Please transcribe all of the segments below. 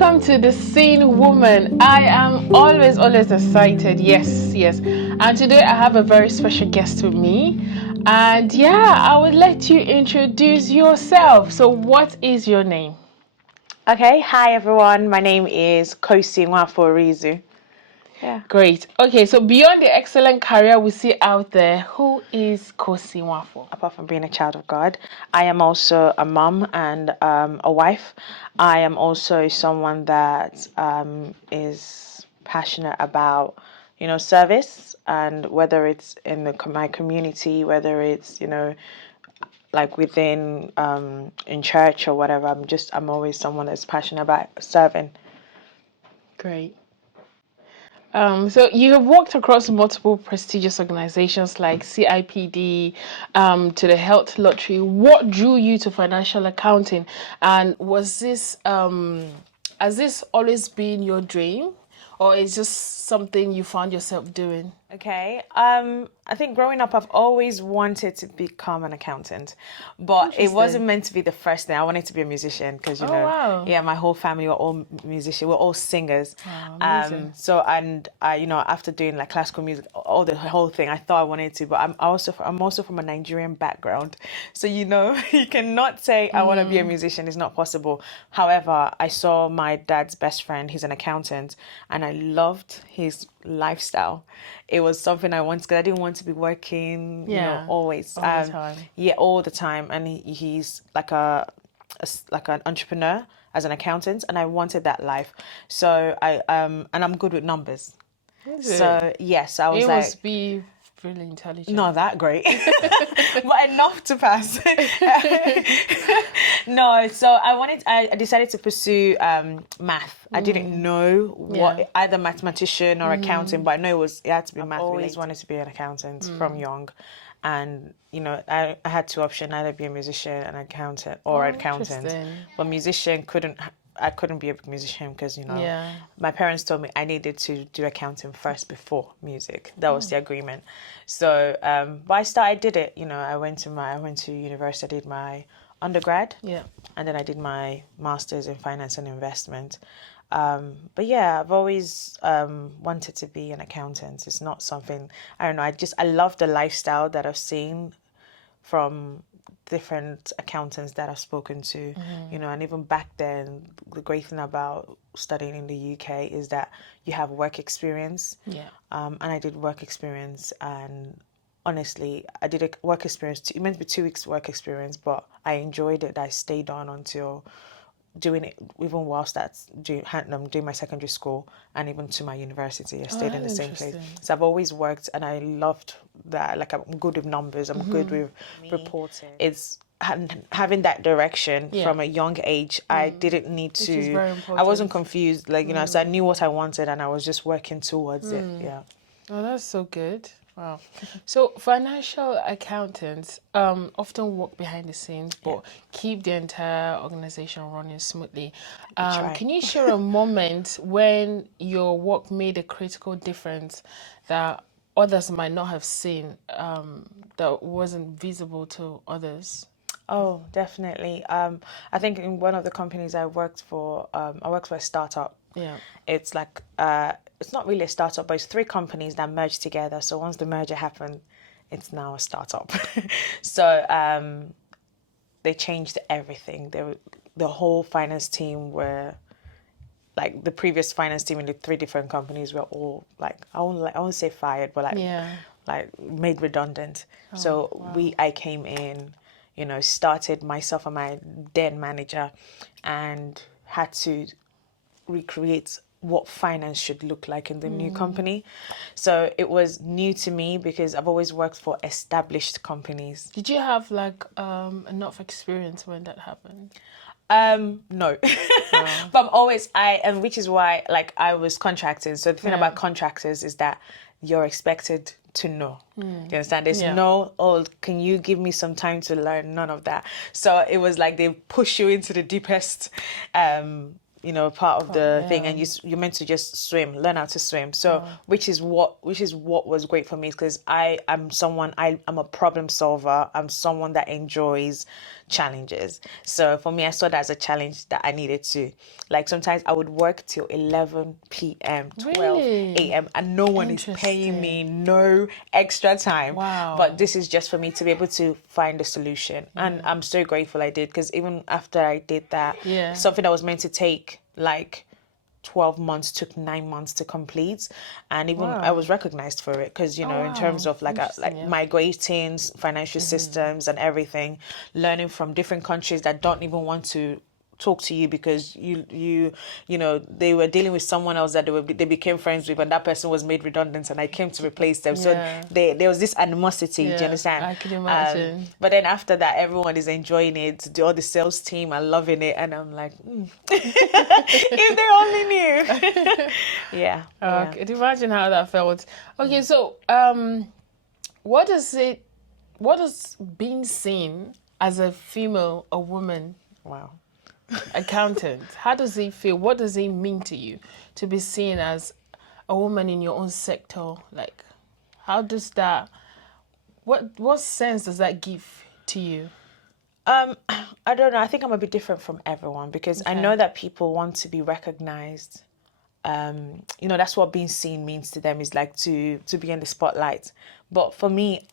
welcome to the Scene Woman. I am always excited. Yes. And today I have a very special guest with me. And yeah, I would let you introduce yourself. So, what is your name? Okay, hi everyone. My name is Kosy Nwafor-Orizu. Yeah. Great. Okay, so beyond the excellent career we see out there, who is Kosy Nwafor? Apart from being a child of God, I am also a mom and a wife. I am also someone that is passionate about, service, and whether it's in my community, whether it's, like within in church or whatever. I'm always someone that's passionate about serving. Great. So you have worked across multiple prestigious organizations like CIPD, to the Health Lottery. What drew you to financial accounting, and has this always been your dream, or is just something you found yourself doing? Okay. I think growing up, I've always wanted to become an accountant, but it wasn't meant to be the first thing. I wanted to be a musician because, wow. yeah, my whole family were all musicians. We're all singers. Wow, amazing. After doing like classical music, all the whole thing, I thought I wanted to, but I'm also from a Nigerian background. So, you cannot say I want to be a musician. It's not possible. However, I saw my dad's best friend. He's an accountant, and I loved his lifestyle. It was something I wanted because I didn't want to be working, always. All the time. Yeah, all the time. And he's like an entrepreneur as an accountant, and I wanted that life. So and I'm good with numbers. So yes, I was You like, must be really intelligent. not that great, but enough to pass. No, so I decided to pursue math. I didn't know what either mathematician or accounting, but I know it had to be math. I always wanted to be an accountant from young, and I had two options: either be a musician, an accountant, or an accountant. But I couldn't be a musician because my parents told me I needed to do accounting first before music. That was the agreement. So, but I did it. I went to university. I did my undergrad, and then I did my master's in finance and investment. But yeah, I've always wanted to be an accountant. It's not something, I don't know. I love the lifestyle that I've seen from different accountants that I've spoken to, and even back then, the great thing about studying in the UK is that you have work experience. And I did work experience, and honestly, I did a work experience. It meant to be 2 weeks work experience, but I enjoyed it. I stayed on until doing it, even whilst doing my secondary school and even to my university. I stayed in the same place. So I've always worked, and I loved that. Like, I'm good with numbers. I'm good with reporting. It's having that direction from a young age. I didn't need to. Which is very important. I wasn't confused. So I knew what I wanted, and I was just working towards it. Yeah. Oh, that's so good. Wow. So financial accountants often work behind the scenes, but keep the entire organization running smoothly. Can you share a moment when your work made a critical difference that others might not have seen, that wasn't visible to others? Oh, definitely. I think in one of the companies I worked for a startup. Yeah. It's like it's not really a startup, but it's 3 companies that merged together. So once the merger happened, it's now a startup. So they changed everything. The whole finance team were like the previous finance team in the 3 different companies were all like I won't say fired, but like made redundant. I came in, started myself and my then manager, and had to recreate what finance should look like in the new company. So it was new to me because I've always worked for established companies. Did you have like enough experience when that happened? No. But I'm always which is why like I was contracted. So the thing about contractors is that you're expected to know. Do you understand? There's no, can you give me some time to learn? None of that. So it was like they push you into the deepest part of the thing, and you're meant to just learn how to swim. So which is what was great for me, because I'm a problem solver. I'm someone that enjoys challenges. So for me, I saw that as a challenge that I needed to, like, sometimes I would work till 11 p.m., 12 a.m. and no one is paying me, no extra time. Wow. But this is just for me to be able to find a solution. And I'm so grateful I did, because even after I did that, something that was meant to take like 12 months took 9 months to complete. And even I was recognized for it, because in terms of like migrating financial systems and everything, learning from different countries that don't even want to talk to you because they were dealing with someone else that they became friends with, and that person was made redundant, and I came to replace them. So there was this animosity. Do you understand? I can imagine. But then after that, everyone is enjoying it. All the sales team are loving it, and I'm like, if they only knew. Yeah. Can you imagine how that felt? Okay, so what does being seen as a female, a woman, accountant, how does it feel? What does it mean to you to be seen as a woman in your own sector? Like, how does that, what sense does that give to you? I don't know. I think I'm a bit different from everyone, because I know that people want to be recognized. That's what being seen means to them, is like to be in the spotlight. But for me,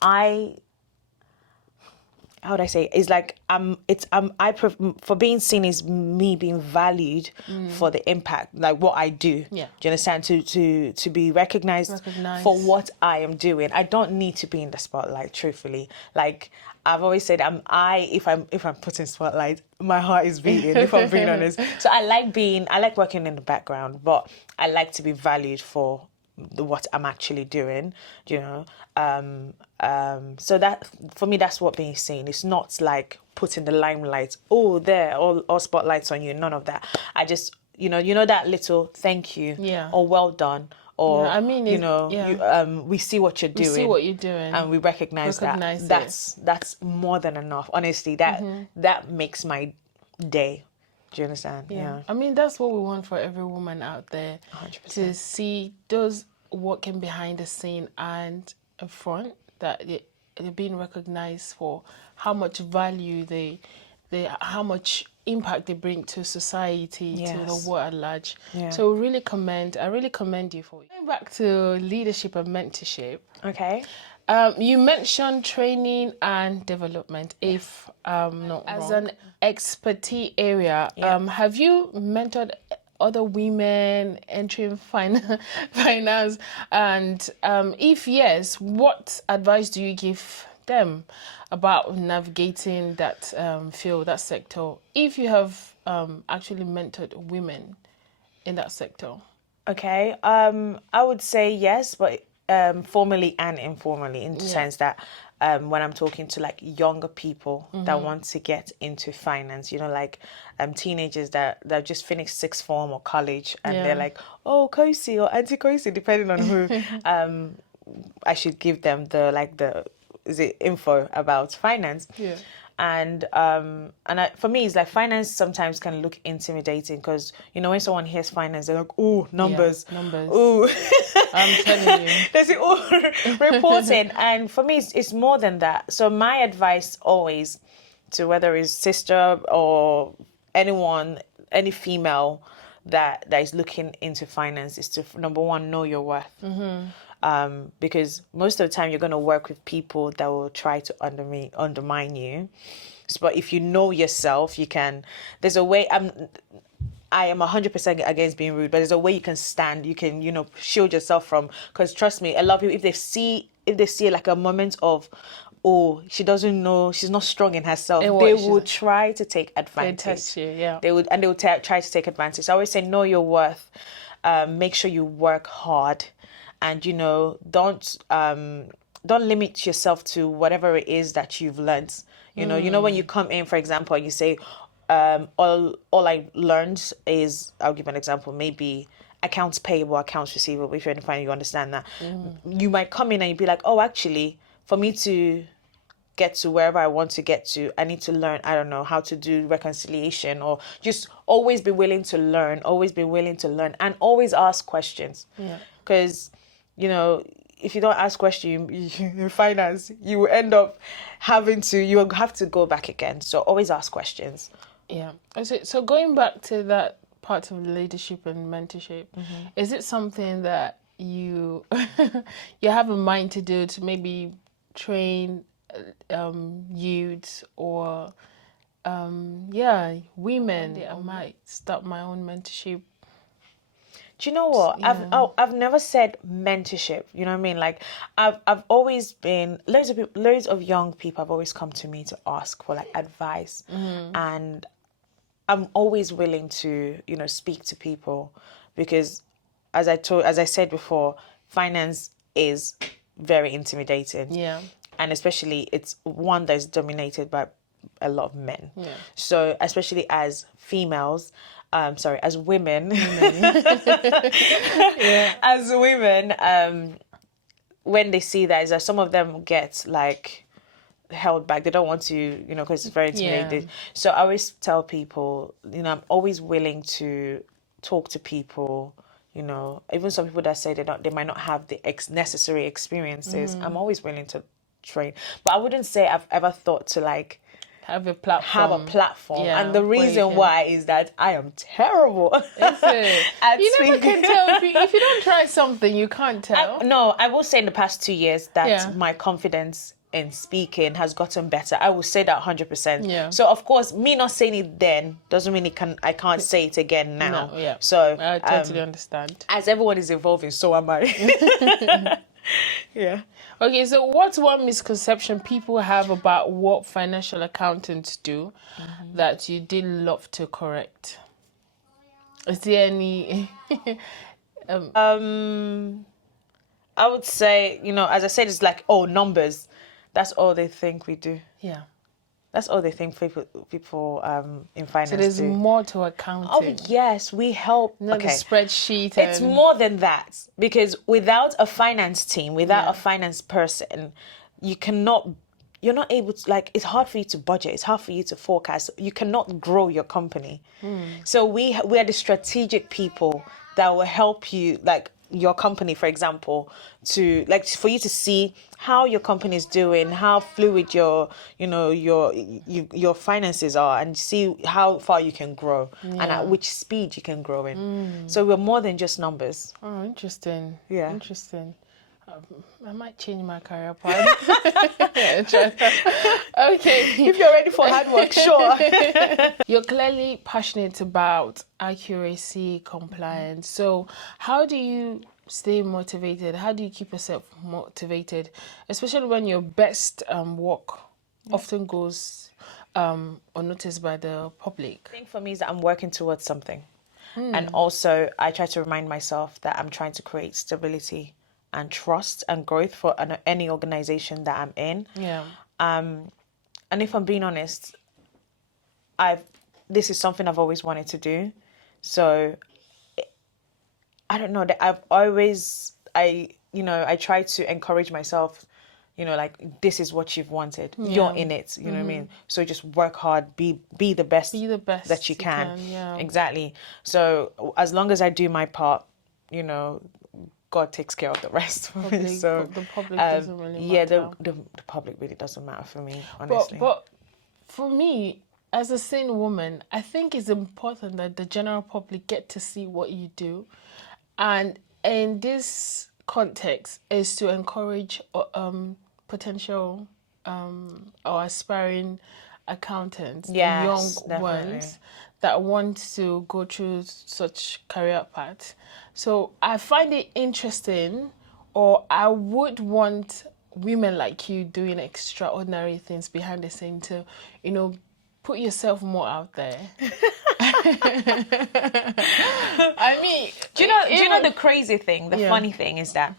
how would I say? It's like for being seen is me being valued for the impact, like what I do. Yeah. Do you understand? To be recognized for what I am doing. I don't need to be in the spotlight, truthfully. Like I've always said, if I'm put in spotlight, my heart is beating, if I'm being honest. So I like working in the background, but I like to be valued for what I'm actually doing, so that for me, that's what being seen. It's not like putting the limelight, all spotlights on you, none of that. I just that little thank you, or well done, or we see what you're doing, and we recognize that. That's more than enough, honestly. That makes my day. Do you understand? Yeah. I mean, that's what we want for every woman out there. 100%. To see those working behind the scene and in front, that they're being recognized for how much value how much impact they bring to society, to the world at large. So I really commend you for it. Going back to leadership and mentorship. Okay. You mentioned training and development, if not as wrong. An expertise area. Have you mentored other women entering finance? And if yes, what advice do you give them about navigating that field, that sector, if you have actually mentored women in that sector? Okay. I would say yes, but formally and informally, in the sense that when I'm talking to like younger people that want to get into finance, like teenagers that just finished sixth form or college, and they're like, oh, Kosy or Auntie Kosy, depending on who, I should give them the info about finance. And for me, it's like finance sometimes can look intimidating, because when someone hears finance, they're like, oh, numbers, oh, I'm telling you, they say, oh, reporting. And for me, it's more than that. So my advice always, to whether it's sister or anyone, any female that is looking into finance, is to, number one, know your worth. Because most of the time you're going to work with people that will try to undermine you. But if you know yourself, you can. There's a way. I am 100% against being rude, but there's a way you can stand. You can, shield yourself from. Because trust me, a lot of people, if they see like a moment of, oh, she doesn't know, she's not strong in herself, they will try to take advantage. They test you, They would try to take advantage. So I always say, know your worth. Make sure you work hard. And don't limit yourself to whatever it is that you've learned. When you come in, for example, and you say, all I learned is, I'll give an example, maybe accounts payable, accounts receivable. If you're in finance, you understand that. You might come in and you'd be like, oh, actually, for me to get to wherever I want to get to, I need to learn, I don't know, how to do reconciliation, or just always be willing to learn, and always ask questions. Yeah. Because, you know, if you don't ask questions in finance, you will end up you will have to go back again. So always ask questions. Yeah. So going back to that part of leadership and mentorship, is it something that you you have in mind to do, to maybe train youths or women? I might start my own mentorship. Do you know what? Yeah. I've never said mentorship. You know what I mean? Like I've always been, loads of young people have always come to me to ask for like advice, and I'm always willing to, you know, speak to people, because as I said before, finance is very intimidating. Yeah. And especially it's one that's dominated by a lot of men. Yeah. So especially as females, as women, as women, when they see that, is that some of them get like held back. They don't want to, you know, because it's very intimidating. Yeah. So I always tell people, you know, I'm always willing to talk to people. You know, even some people that say they might not have the necessary experiences. I'm always willing to train, but I wouldn't say I've ever thought to like have a platform. Yeah, and the reason why is that I am terrible. Is it? You speaking. never can tell if you don't try something, you can't tell. I will say in the past 2 years that my confidence in speaking has gotten better. I will say that 100%. Yeah. So of course, me not saying it then doesn't mean I can't say it again now. No, yeah. So I totally understand. As everyone is evolving, so am I. Yeah. Okay, so what's one misconception people have about what financial accountants do that you did love to correct? Is there any? I would say, you know, as I said, it's like, oh, numbers. That's all they think we do. Yeah. That's all they think people in finance do. So there's more to accounting. Oh, yes, we help. Not the spreadsheet. It's more than that, because without a finance team, without a finance person, you're not able to, like, it's hard for you to budget. It's hard for you to forecast. You cannot grow your company. So we are the strategic people that will help you, like, your company, for example, to like for you to see how your company is doing, how fluid your finances are, and see how far you can grow and at which speed you can grow in. So we're more than just numbers. Oh, interesting. Yeah. Interesting. I might change my career path. Okay. If you're ready for hard work, sure. You're clearly passionate about accuracy, compliance. So how do you stay motivated? How do you keep yourself motivated? Especially when your best work often goes unnoticed by the public. I think for me is that I'm working towards something. And also I try to remind myself that I'm trying to create stability and trust and growth for any organization that I'm in. Yeah. And if I'm being honest, this is something I've always wanted to do. So I don't know, that I try to encourage myself, you know, like, this is what you've wanted. You're in it, you know what I mean? So just work hard, be the best that you can. Yeah. Exactly. So as long as I do my part, you know, God takes care of the rest. So the public doesn't really matter. The public really doesn't matter for me, honestly. But for me, as a sane woman, I think it's important that the general public get to see what you do. And in this context is to encourage potential or aspiring accountants, Yes, the young definitely. ones that want to go through such career paths. So I find it interesting, or I would want women like you doing extraordinary things behind the scene to, you know, put yourself more out there. I mean, do you know the crazy thing, the funny thing is that,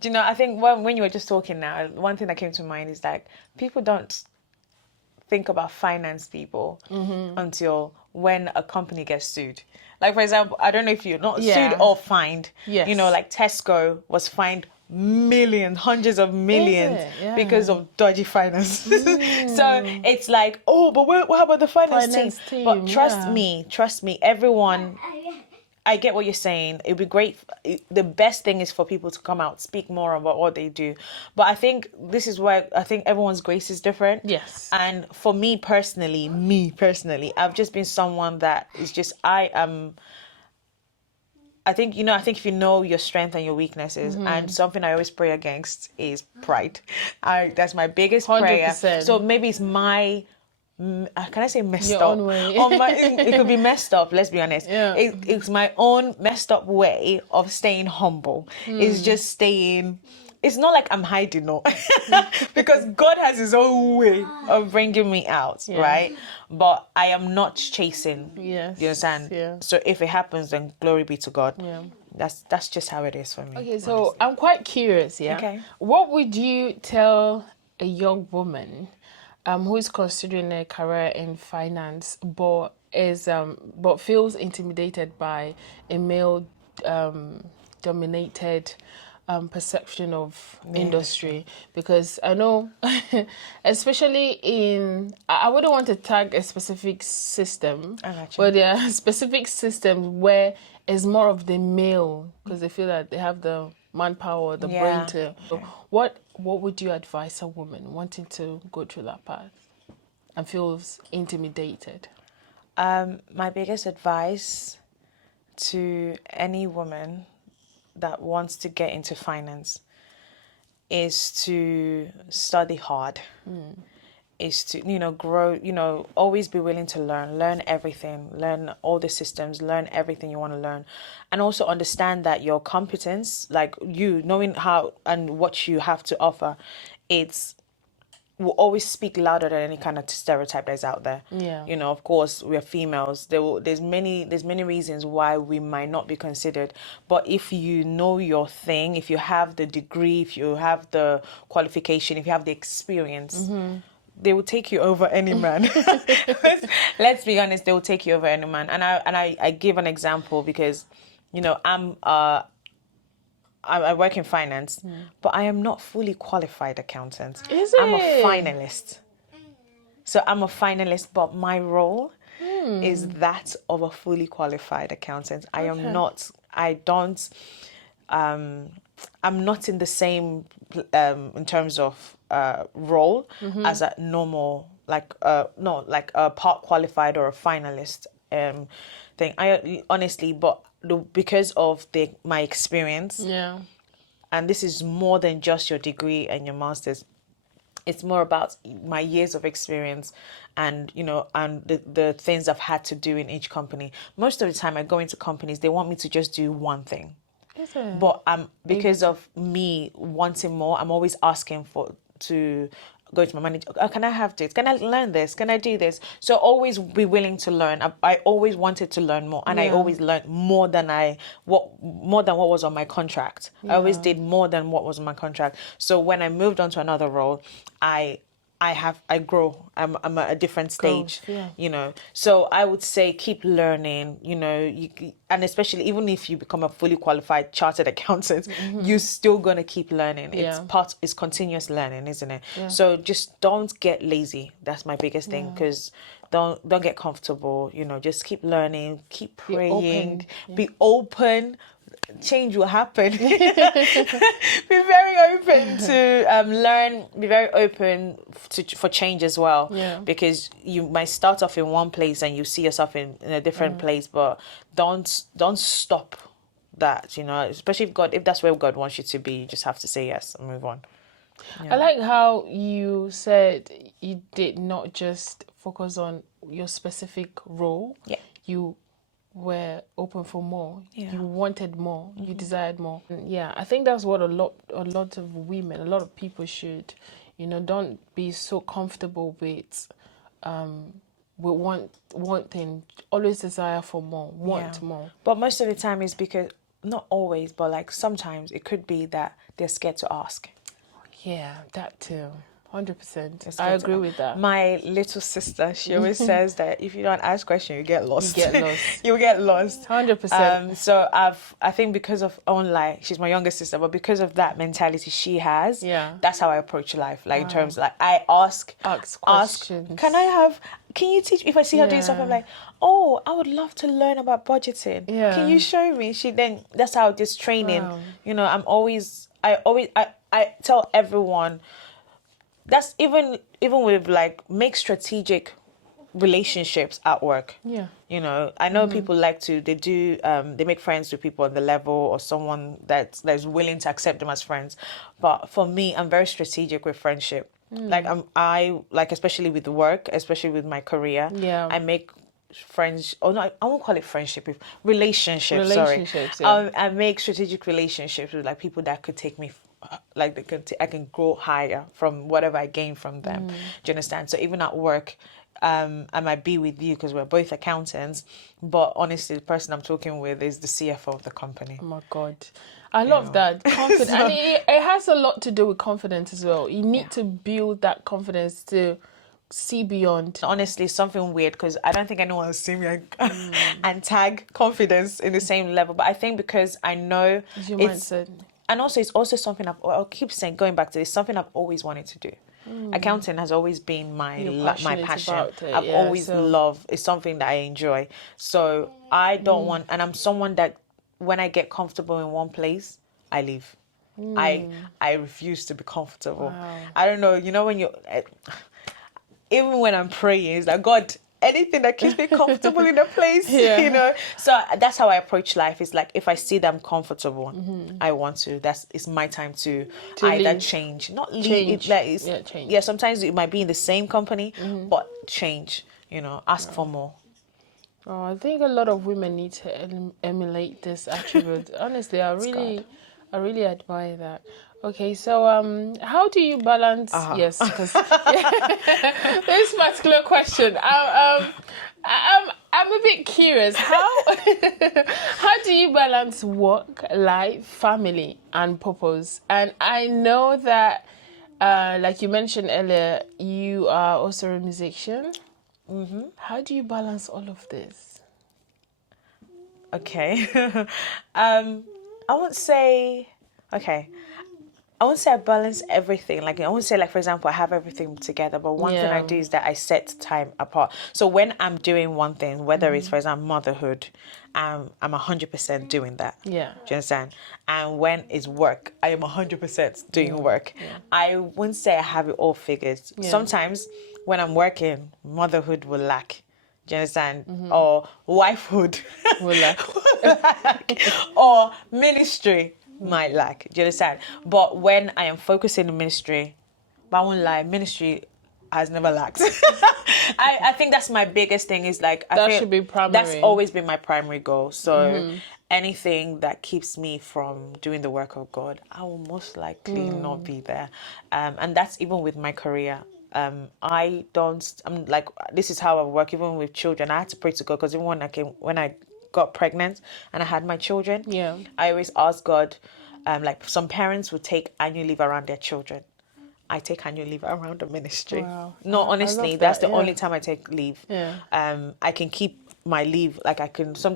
do you know, I think when you were just talking now, one thing that came to mind is that people don't think about finance people until when a company gets sued. Like, for example, I don't know if you're not sued or fined. Yes. You know, like Tesco was fined millions, hundreds of millions Yeah. because of dodgy finance. So it's like, oh, but what about the finance team? But trust me, everyone, I get what you're saying. It'd be great. The best thing is for people to come out, speak more about what they do. But I think this is where I think everyone's grace is different. Yes. And for me personally, I've just been someone that is just, I think if you know your strength and your weaknesses, and something I always pray against is pride. That's my biggest 100%. Prayer. So maybe it's my, can I say messed your up? Own way. It could be messed up, let's be honest. Yeah. It's my own messed up way of staying humble. It's just staying, it's not like I'm hiding, no. Because God has his own way of bringing me out, right? But I am not chasing. Yes. You understand? Yeah. So if it happens, then glory be to God. Yeah. That's just how it is for me. Okay, so honestly. I'm quite curious, yeah? Okay. What would you tell a young woman who is considering a career in finance but feels intimidated by a male dominated perception of industry? Because I know, especially I wouldn't want to tag a specific system, but there are specific systems where it's more of the male, because they feel that they have the manpower, the brain to. So what would you advise a woman wanting to go through that path and feels intimidated? My biggest advice to any woman that wants to get into finance is to study hard. Is to grow, always be willing to learn everything, learn all the systems, learn everything you want to learn, and also understand that your competence, like you knowing how and what you have to offer, will always speak louder than any kind of stereotype that's out there. Yeah. Of course, we're females. There's many reasons why we might not be considered. But if you know your thing, if you have the degree, if you have the qualification, if you have the experience, they will take you over any man. Let's be honest, they will take you over any man. And I give an example because, I work in finance, but I am not fully qualified accountant. I'm a finalist. So I'm a finalist, but my role is that of a fully qualified accountant. I'm not in the same, in terms of role as a normal, a part qualified or a finalist thing. I honestly, but because of my experience, and this is more than just your degree and your master's. It's more about my years of experience and, and the things I've had to do in each company. Most of the time I go into companies, they want me to just do one thing. But because of me wanting more, I'm always asking to go to my manager. Oh, can I have this? Can I learn this? Can I do this? So always be willing to learn. I always wanted to learn more, and I always learned more than what was on my contract. I always did more than what was on my contract. So when I moved on to another role, I grow. I'm at a different stage, So I would say keep learning, and especially even if you become a fully qualified chartered accountant, you're still gonna keep learning. It's continuous learning, isn't it? So just don't get lazy. That's my biggest thing, because don't get comfortable. Just keep learning, keep praying, be open. Change will happen. Be very open to learn. Be very open for change as well. Because you might start off in one place and you see yourself in a different place, but don't stop that. Especially if that's where God wants you to be, you just have to say yes and move on. I like how you said you did not just focus on your specific role. You were open for more. You wanted more. You desired more. I think that's what a lot of women, a lot of people should, don't be so comfortable with one thing. Always desire for more. Want more. But most of the time is because, not always, but like sometimes it could be that they're scared to ask. Yeah, that too. 100%. I agree with that. My little sister, she always says that if you don't ask questions, you get lost. You get lost. You get lost. 100%. So I think because of she's my younger sister, but because of that mentality she has, that's how I approach life. Like in terms like I ask questions. Can you teach? If I see her doing something, I'm like, oh, I would love to learn about budgeting. Yeah. Can you show me? That's how this training. Wow. You know, I tell everyone. That's even with like make strategic relationships at work. Yeah. You know, I know people like to, they make friends with people on the level or someone that's willing to accept them as friends. But for me, I'm very strategic with friendship. Like especially with work, especially with my career. Yeah. I make friends, I won't call it friendship, relationships. Yeah. I make strategic relationships with like people that could take me like I can grow higher from whatever I gain from them. Do you understand? So even at work, I might be with you because we're both accountants, but honestly, the person I'm talking with is the CFO of the company. Oh my God. I love that. Confidence. And it has a lot to do with confidence as well. You need to build that confidence to see beyond. Honestly, something weird because I don't think anyone will see me and tag confidence in the same level. But I think because I know it's your mindset. And also, it's also something I'll keep saying, going back to this, something I've always wanted to do. Accounting has always been my passion. I've always loved, it's something that I enjoy. So I don't want, and I'm someone that when I get comfortable in one place, I leave. I refuse to be comfortable. Wow. I don't know, you know, when even when I'm praying, it's like, God, anything that keeps me comfortable in a place, you know. So that's how I approach life. It's like if I see them comfortable, I want to. It's my time to either change, not leave. Change. Yeah, sometimes it might be in the same company, but change. You know, ask for more. Oh, I think a lot of women need to emulate this attribute. Honestly, I really admire that. Okay, so how do you balance? Yes, because this particular question, I'm a bit curious. How do you balance work, life, family, and purpose? And I know that, like you mentioned earlier, you are also a musician. Mm-hmm. How do you balance all of this? Okay, I won't say. Okay. I won't say I balance everything. Like I won't say, like, for example, I have everything together. But one thing I do is that I set time apart. So when I'm doing one thing, whether it's, for example, motherhood, I'm 100% doing that. Yeah. Do you understand? And when it's work, I am 100% doing work. Yeah. I wouldn't say I have it all figured. Yeah. Sometimes when I'm working, motherhood will lack. Do you understand? Or wifehood will lack. Or ministry might lack. Do you understand? But when I am focusing in ministry, but I won't lie, ministry has never lacked. I think that's my biggest thing is like... That should be primary. That's always been my primary goal. So anything that keeps me from doing the work of God, I will most likely not be there. And that's even with my career. I'm like, this is how I work, even with children. I had to pray to God because even when I got pregnant and I had my children, I always asked God, like some parents would take annual leave around their children. I take annual leave around the ministry. Wow. No, honestly, that's the only time I take leave. Yeah. I can keep my leave, like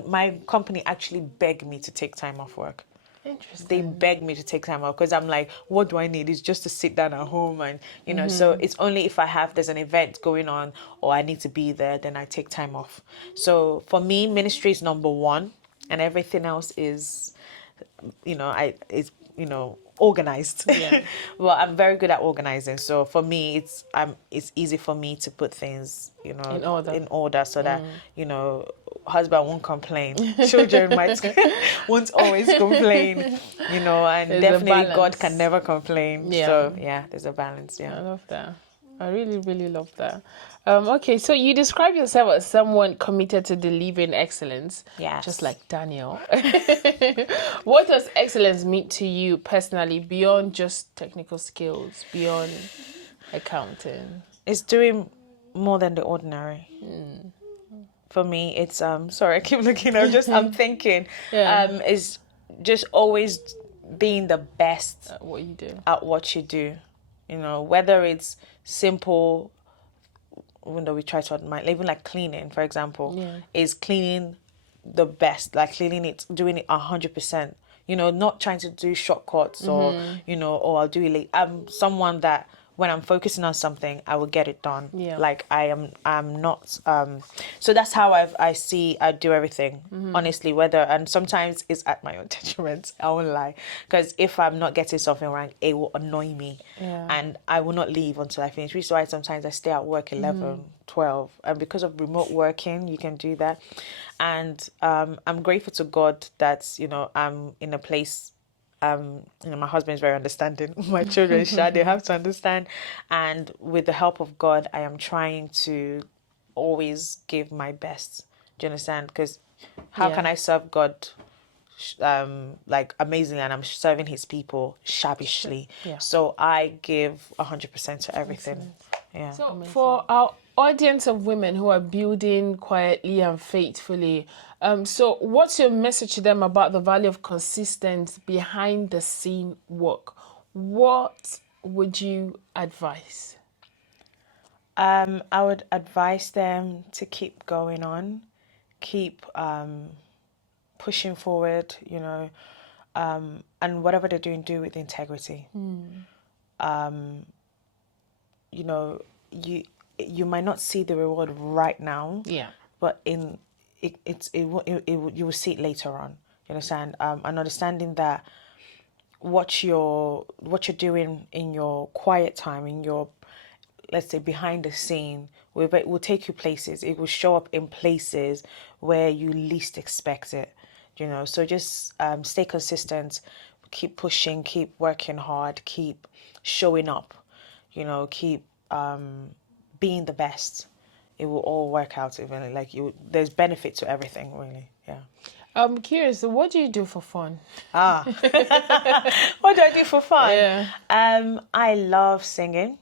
my company actually begged me to take time off work. Interesting. They begged me to take time off because I'm like, what do I need? It's just to sit down at home and, you know, so it's only if there's an event going on or I need to be there, then I take time off. So for me, ministry is number one and everything else is, organized. Yeah. Well, I'm very good at organizing. So for me, it's easy for me to put things, in order so that, husband won't complain. Children won't always complain, and there's definitely God can never complain. Yeah. So there's a balance. Yeah. I love that. I really, really love that. Okay, so you describe yourself as someone committed to delivering excellence. Yeah. Just like Daniel. What does excellence mean to you personally, beyond just technical skills, beyond accounting? It's doing more than the ordinary. For me, it's sorry, I keep looking. I'm thinking. It's just always being the best at what you do. At what you do. You know, whether it's simple, even though we try to admire, even like cleaning, for example, is cleaning the best, like cleaning it, doing it 100%. You know, not trying to do shortcuts or, you know, or I'll do it late. I'm someone that when I'm focusing on something, I will get it done. Yeah. Like I'm not, so that's how I do everything, honestly, and sometimes it's at my own detriment, I won't lie. Because if I'm not getting something right, it will annoy me. Yeah. And I will not leave until I finish. Which is why sometimes I stay at work 11, 12. And because of remote working, you can do that. And I'm grateful to God that, you know, I'm in a place, you know, my husband is very understanding. My children, they have to understand. And with the help of God, I am trying to always give my best. Do you understand? Because how can I serve God like amazingly, and I'm serving his people shabbishly? Yeah. So I give 100% to everything. Excellent. Yeah. So Amazing. for our audience of women who are building quietly and faithfully, so what's your message to them about the value of consistent behind the scene work? What would you advise? I would advise them to keep going on, keep pushing forward, you know, and whatever they're doing, do with integrity. You know, you might not see the reward right now, but you will see it later on. You understand? And understanding that what you're doing in your quiet time, in your, let's say, behind the scene, will take you places. It will show up in places where you least expect it. You know, so just stay consistent, keep pushing, keep working hard, keep showing up. You know, keep being the best. It will all work out eventually. Like there's benefit to everything, really. Yeah. I'm curious, what do you do for fun? What do I do for fun? Yeah. I love singing.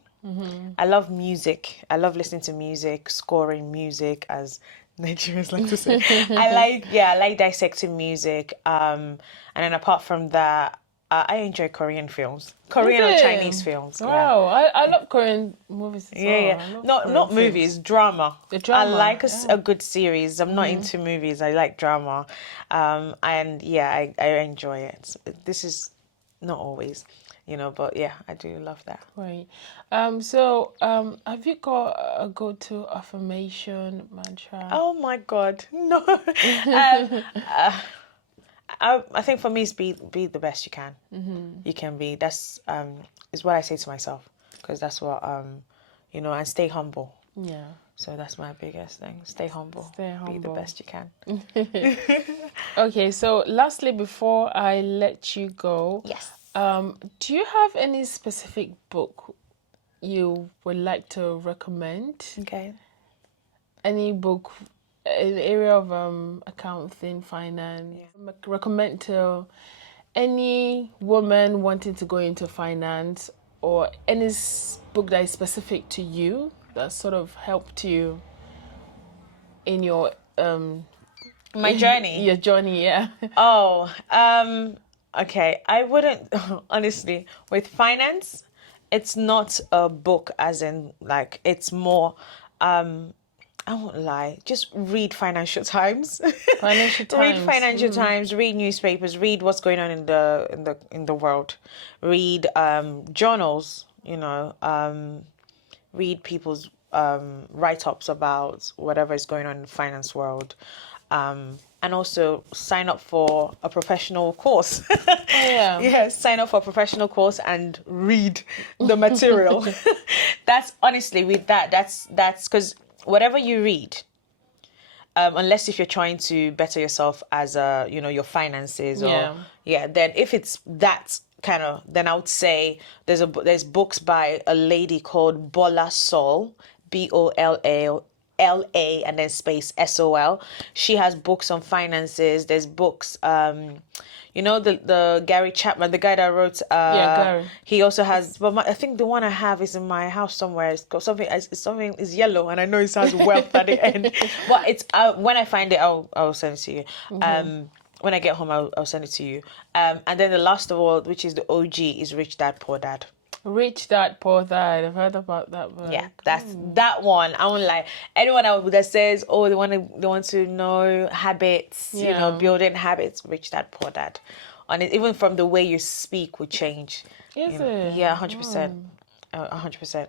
I love music. I love listening to music, scoring music, as Nigerians like to say. I like dissecting music. And then apart from that, I enjoy Korean films, Korean or Chinese films. Wow, I love Korean movies as well. Yeah. Not movies, drama. The drama. I like a good series. I'm not into movies. I like drama, and yeah, I enjoy it. This is not always, you know, but yeah, I do love that. Right. So, have you got a go-to affirmation mantra? Oh my God, no. I think for me, it's be the best you can. You can be. That's is what I say to myself, because that's what you know, and stay humble. Yeah. So that's my biggest thing. Stay humble. Stay humble. Be the best you can. Okay. So, lastly, before I let you go, Yes. Do you have any specific book you would like to recommend? Okay. Any book in the area of accounting, finance, recommend to any woman wanting to go into finance, or any book that is specific to you that sort of helped you in your My journey. Your journey, yeah. Oh, okay. I wouldn't honestly with finance. It's not a book, as in like it's more. I won't lie. Just read Financial Times. Financial Times. Read Financial Times. Read newspapers. Read what's going on in the world. Read journals. You know. Read people's write-ups about whatever is going on in the finance world. And also sign up for a professional course. Yeah. Yes, sign up for a professional course and read the material. That's honestly with that's because whatever you read, unless if you're trying to better yourself as your finances or then if it's that kind of, then I would say there's books by a lady called Bola Sol, BOLA and then space SOL. She has books on finances. There's books, the Gary Chapman, the guy that wrote. Gary. He also has, but I think the one I have is in my house somewhere. It's got something. Something is yellow, and I know it has wealth at the end. But it's when I find it, I'll send it to you. When I get home, I'll send it to you. And then the last of all, which is the OG, is Rich Dad Poor Dad. Rich Dad Poor Dad. I've heard about that book. Yeah, that's that one. I won't lie. Anyone that says, oh, they want to know habits, building habits, Rich Dad Poor Dad. On it, even from the way you speak will change. Is it? Yeah, 100%. 100%.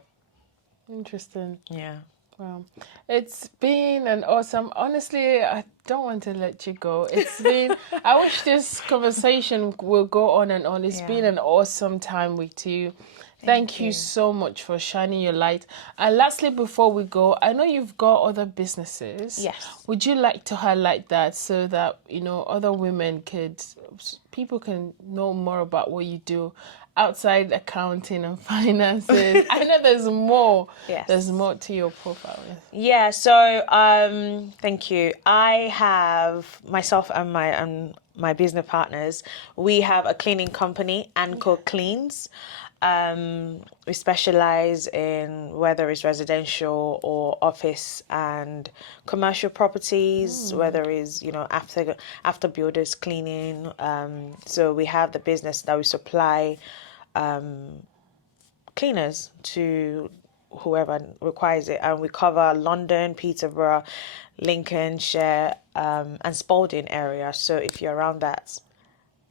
Interesting. Yeah. Wow. It's been an awesome, honestly, I don't want to let you go. It's been, I wish this conversation will go on and on. It's been an awesome time with you. Thank you so much for shining your light. And lastly, before we go, I know you've got other businesses. Yes. Would you like to highlight that so that, other people can know more about what you do outside accounting and finances? I know there's more. Yes. There's more to your profile. Yeah, so thank you. I have myself and my business partners. We have a cleaning company, Anco Cleans. We specialize in whether it's residential or office and commercial properties, whether it's, after builders cleaning. So we have the business that we supply cleaners to whoever requires it, and we cover London, Peterborough, Lincolnshire, and Spalding area. So if you're around that,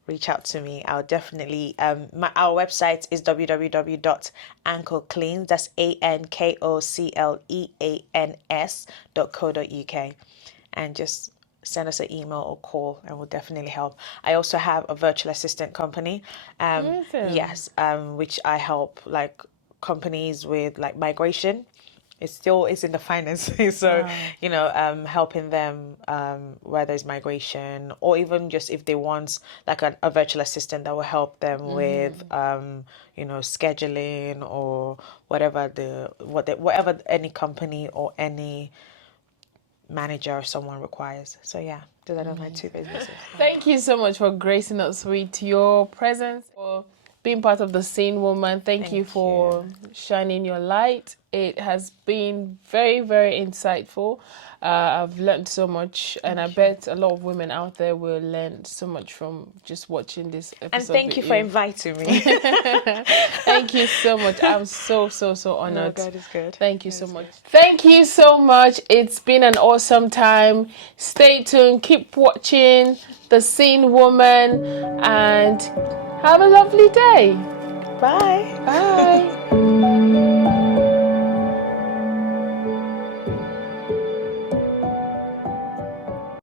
reach out to me. I'll definitely our website is www.anklecleans, that's ankocleans.co.uk, and just send us an email or call and we'll definitely help. I also have a virtual assistant company, yes, which I help like companies with like migration. It's in the finance, so helping them whether it's migration or even just if they want like a virtual assistant that will help them with scheduling or whatever any company or any manager or someone requires. So yeah, those are my two businesses. Thank you so much for gracing us with your presence, for being part of the Scene Woman. Thank you for shining your light. It has been very, very insightful. I've learned so much, and I bet a lot of women out there will learn so much from just watching this episode. And thank you for inviting me. Thank you so much. I'm so honored. Oh, God is good. Thank you so much. Thank you so much. It's been an awesome time. Stay tuned. Keep watching The Scene Woman, and have a lovely day. Bye. Bye.